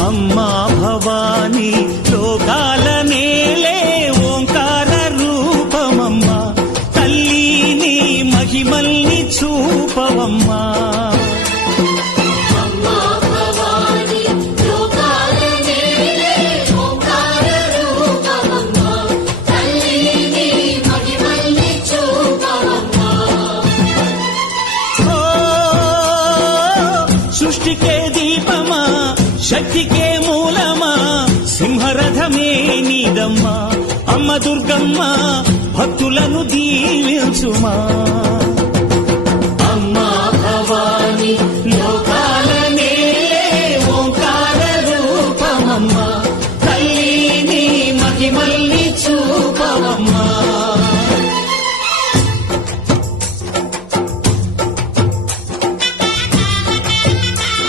అమ్మా భవానీ లోకాల నేలే ఓంకార రూపమమ్మా తల్లి మహిమల్ని చూపవమ్మా సృష్టికే దీపమా శక్తికే మూలమా సింహరథమే నీదమ్మా అమ్మ దుర్గమ్మ భక్తులను దీవించుమా